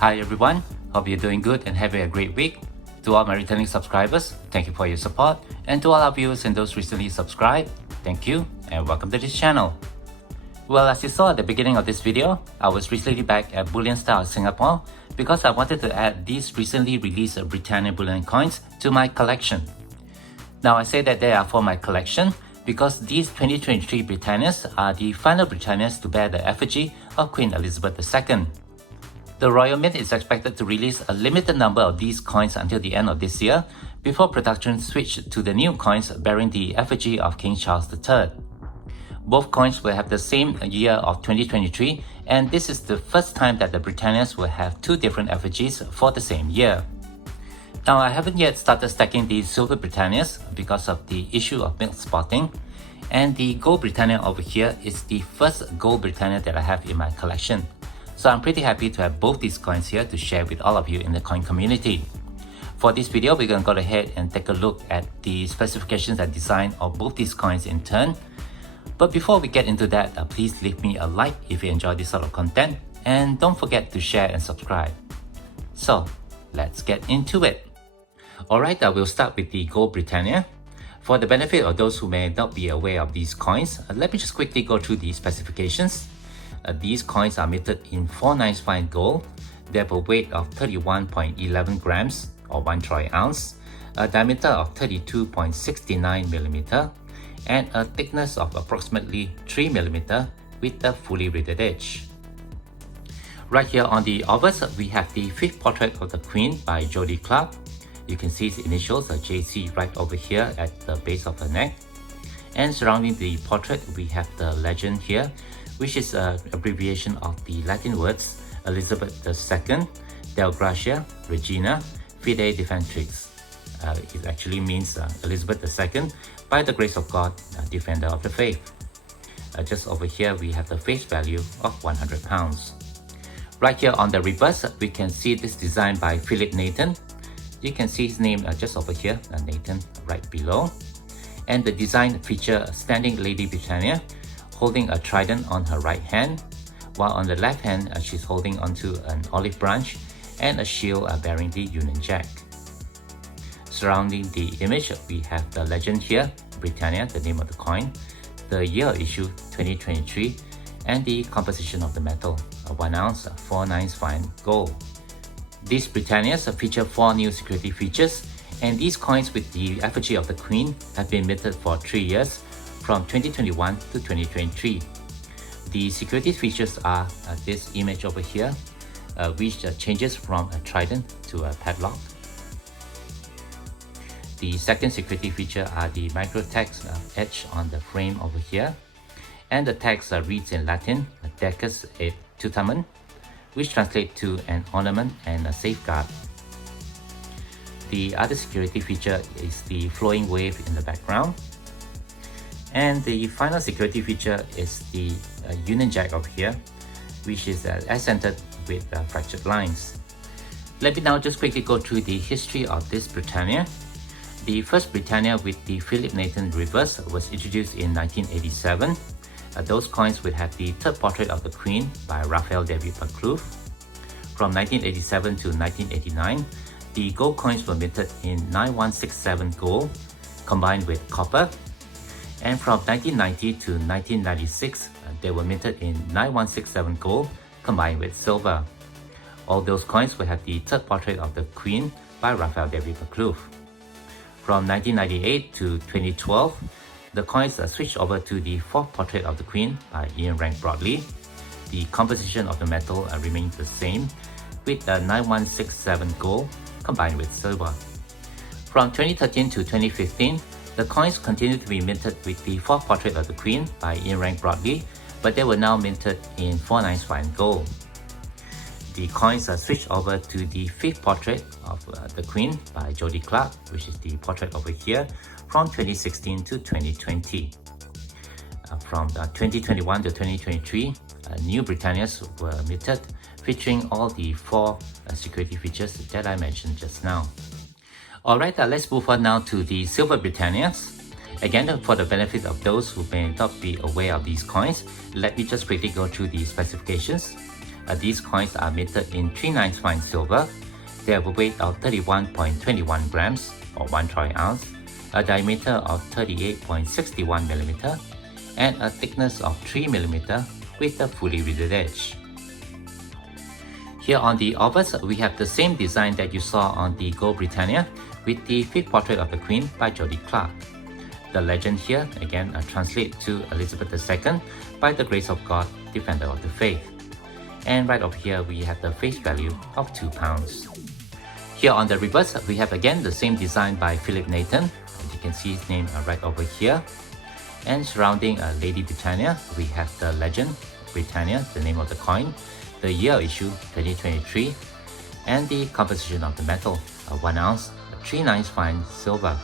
Hi everyone, hope you're doing good and having a great week. To all my returning subscribers, thank you for your support. And to all our viewers and those recently subscribed, thank you and welcome to this channel. Well, as you saw at the beginning of this video, I was recently back at Bullionstar Singapore because I wanted to add these recently released Britannia bullion coins to my collection. Now I say that they are for my collection because these 2023 Britannias are the final Britannias to bear the effigy of Queen Elizabeth II. The Royal Mint is expected to release a limited number of these coins until the end of this year before production switch to the new coins bearing the effigy of King Charles III. Both coins will have the same year of 2023, and this is the first time that the Britannias will have two different effigies for the same year. Now, I haven't yet started stacking the silver Britannias because of the issue of milk spotting, and the gold Britannia over here is the first gold Britannia that I have in my collection. So I'm pretty happy to have both these coins here to share with all of you in the coin community. For this video, we're going to go ahead and take a look at the specifications and design of both these coins in turn. But before we get into that, please leave me a like if you enjoy this sort of content, and don't forget to share and subscribe. So let's get into it. Alright, we'll start with the gold Britannia. For the benefit of those who may not be aware of these coins, let me just quickly go through the specifications. These coins are minted in 4/9 fine gold. They have a weight of 31.11 grams or 1 troy ounce, a diameter of 32.69 mm, and a thickness of approximately 3 mm with a fully riveted edge. Right here on the obverse, we have the fifth portrait of the Queen by Jodie Clark. You can see its initials, JC, right over here at the base of her neck. And surrounding the portrait, we have the legend here, which is an abbreviation of the Latin words Elizabeth II, Deo Gratia, Regina, Fide Defentrix. It actually means Elizabeth II, by the grace of God, defender of the faith. Just over here, we have the face value of £100. Right here on the reverse, we can see this design by Philip Nathan. You can see his name just over here, Nathan, right below. And the design features a standing Lady Britannia holding a trident on her right hand, while on the left hand she's holding onto an olive branch and a shield bearing the Union Jack. Surrounding the image, we have the legend here, Britannia, the name of the coin, the year of issue 2023, and the composition of the metal, 1 ounce, 4/9 fine gold. These Britannias feature 4 new security features, and these coins with the effigy of the Queen have been minted for 3 years, from 2021 to 2023. The security features are this image over here, which changes from a trident to a padlock. The second security feature are the micro text etched on the frame over here, and the text reads in Latin, Decus et Tutamen, which translates to an ornament and a safeguard. The other security feature is the flowing wave in the background. And the final security feature is the Union Jack over here, which is accented with fractured lines. Let me now just quickly go through the history of this Britannia. The first Britannia with the Philip Nathan reverse was introduced in 1987. Those coins would have the third portrait of the Queen by Raphael David Paclouf. From 1987 to 1989, the gold coins were minted in 9167 gold combined with copper. And from 1990 to 1996, they were minted in 9167 gold combined with silver. All those coins will have the third portrait of the Queen by Raphael David Paclouf. From 1998 to 2012, the coins are switched over to the fourth portrait of the Queen by rank-broadley. The composition of the metal remains the same, with 9167 gold combined with silver. From 2013 to 2015, the coins continued to be minted with the fourth portrait of the Queen by rank-broadley, but they were now minted in 4/9 fine gold. The coins are switched over to the fifth portrait of the Queen by Jodie Clark, which is the portrait over here, from 2016 to 2020. From 2021 to 2023, new Britannias were minted, featuring all the 4 security features that I mentioned just now. Alright, let's move on now to the silver Britannias. Again, for the benefit of those who may not be aware of these coins, let me just quickly go through the specifications. These coins are minted in 3/9 fine silver. They have a weight of 31.21 grams or 1 troy ounce, a diameter of 38.61 mm, and a thickness of 3 mm with a fully riveted edge. Here on the obverse, we have the same design that you saw on the Gold Britannia with the fifth portrait of the Queen by Jody Clark. The legend here again translates to Elizabeth II, by the grace of God, defender of the faith. And right over here we have the face value of £2. Here on the reverse, we have again the same design by Philip Nathan. As you can see his name right over here. And surrounding Lady Britannia, we have the legend Britannia, the name of the coin, the year issue 2023, and the composition of the metal, 1 ounce, 3/9 fine silver.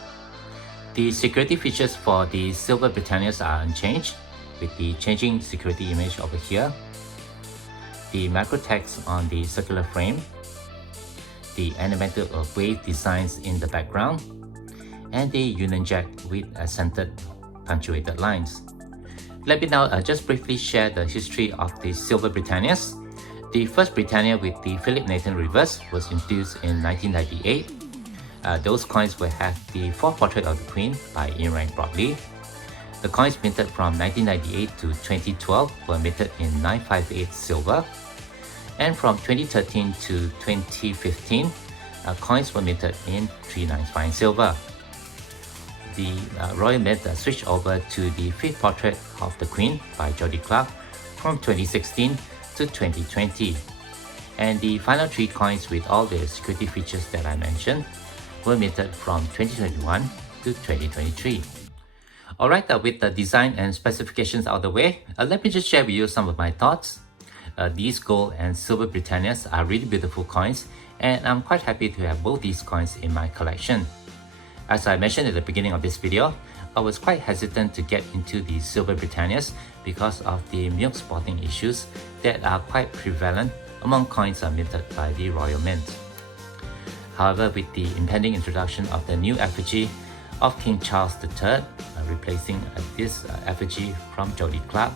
The security features for the silver Britannias are unchanged, with the changing security image over here, the macro text on the circular frame, the animated wave designs in the background, and the Union Jack with centered punctuated lines. Let me now just briefly share the history of the silver Britannias. The first Britannia with the Philip Nathan reverse was introduced in 1998. Those coins will have the fourth portrait of the Queen by rank-broadley. The coins minted from 1998 to 2012 were minted in 958 silver. And from 2013 to 2015, coins were minted in 3/9 fine silver. The Royal Mint switched over to the fifth portrait of the Queen by Jody Clark from 2016 to 2020. And the final 3 coins with all the security features that I mentioned were minted from 2021 to 2023. Alright, with the design and specifications out of the way, let me just share with you some of my thoughts. These gold and silver Britannias are really beautiful coins, and I'm quite happy to have both these coins in my collection. As I mentioned at the beginning of this video, I was quite hesitant to get into the silver Britannias because of the milk spotting issues that are quite prevalent among coins minted by the Royal Mint. However, with the impending introduction of the new effigy of King Charles III, replacing this effigy from Jody Clark,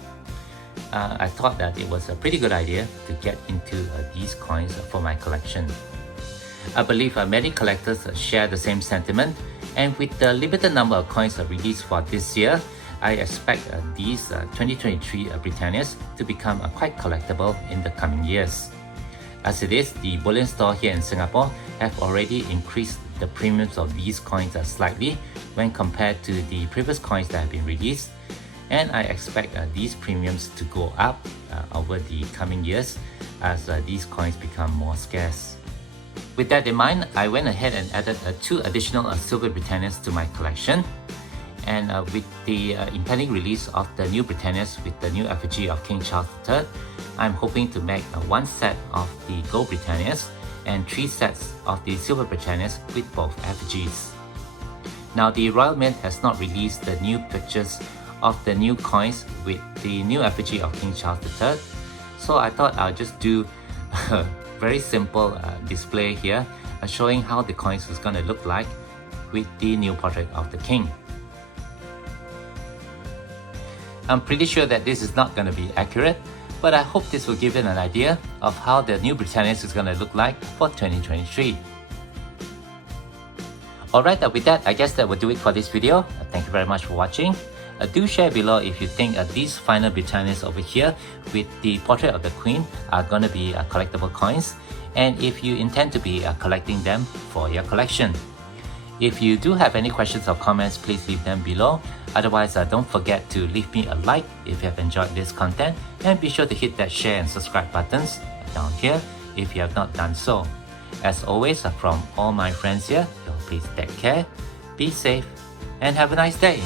I thought that it was a pretty good idea to get into these coins for my collection. I believe many collectors share the same sentiment, and with the limited number of coins released for this year, I expect these 2023 Britannias to become quite collectible in the coming years. As it is, the bullion store here in Singapore have already increased the premiums of these coins slightly when compared to the previous coins that have been released, and I expect these premiums to go up over the coming years as these coins become more scarce. With that in mind, I went ahead and added 2 additional silver Britannias to my collection. And with the impending release of the new Britannias with the new effigy of King Charles III, I'm hoping to make 1 set of the Gold Britannias and 3 sets of the Silver Britannias with both effigies. Now, the Royal Mint has not released the new pictures of the new coins with the new effigy of King Charles III, so I thought I'll just do a very simple display here showing how the coins is going to look like with the new portrait of the King. I'm pretty sure that this is not going to be accurate, but I hope this will give you an idea of how the new Britannias is going to look like for 2023. Alright, with that, I guess that will do it for this video. Thank you very much for watching. Do share below if you think these final Britannias over here with the portrait of the Queen are going to be collectible coins, and if you intend to be collecting them for your collection. If you do have any questions or comments, please leave them below. Otherwise, don't forget to leave me a like if you have enjoyed this content, and be sure to hit that share and subscribe buttons down here if you have not done so. As always, from all my friends here, please take care, be safe, and have a nice day.